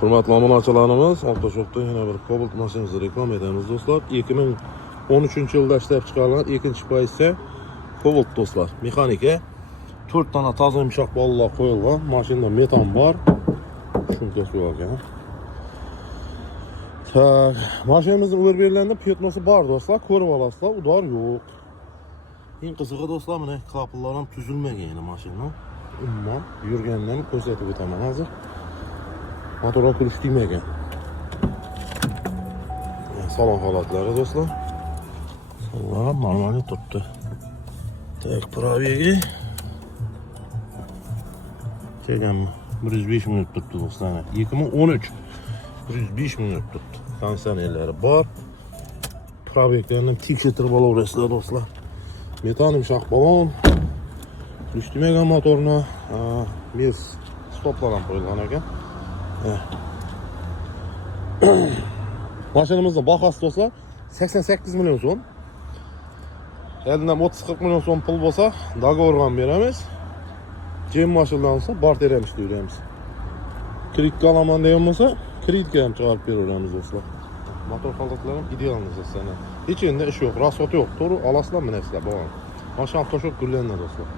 Hurmatli obunachilarimiz, Avtoshopda yana bir Cobalt mashinamizni reklam etamiz do'stlar. 2013-yilda ishlab chiqarilgan ikkinchi pozitsiya Cobalt do'stlar. Mexanika 4 dona toza yumshoq bolalar qo'yilgan. Mashinada metan bor. Shumkasi bor ekan. Tak, mashinamizning umr berilganda piyotnosi bor do'stlar, ko'rib olasizlar, udor yo'q. Eng qizig'i do'stlar, mana klapanlar ham tuzilmagan yana mashina. Umuman yurgandan ko'rsatib o'taman hozir. Motorlar kulish deymagan. Salon holatlari do'stlar. Salon normal turibdi. Tak, probegi. Kelganmi? 105 minut turibdi do'stlar. 2013 105 minut turibdi. Kondisionerlari bor. Probeglarni tekshirtirib olaverasizlar do'stlar. Metan yumshoq balon. Kulish deymagan motorni, mes stoplar ham qo'yilgan ekan. Mashinamizning bahasi do'stlar 88 million so'm. Eldan 30-40 million so'm pul bo'lsa, dogovor ham beramiz. Jem mashinadan olsa, barter ham ishlayveramiz. Kreditga olaman degan bo'lsa, kreditga ham chiqarib beraveramiz do'stlar. Motor holatlari ham ideal nazarda. Hech endi ish yo'q, rasxot yo'q. To'g'ri olasizlar, minasizlar, bo'ladi. Mashina Avtoshop gullanadi do'stlar.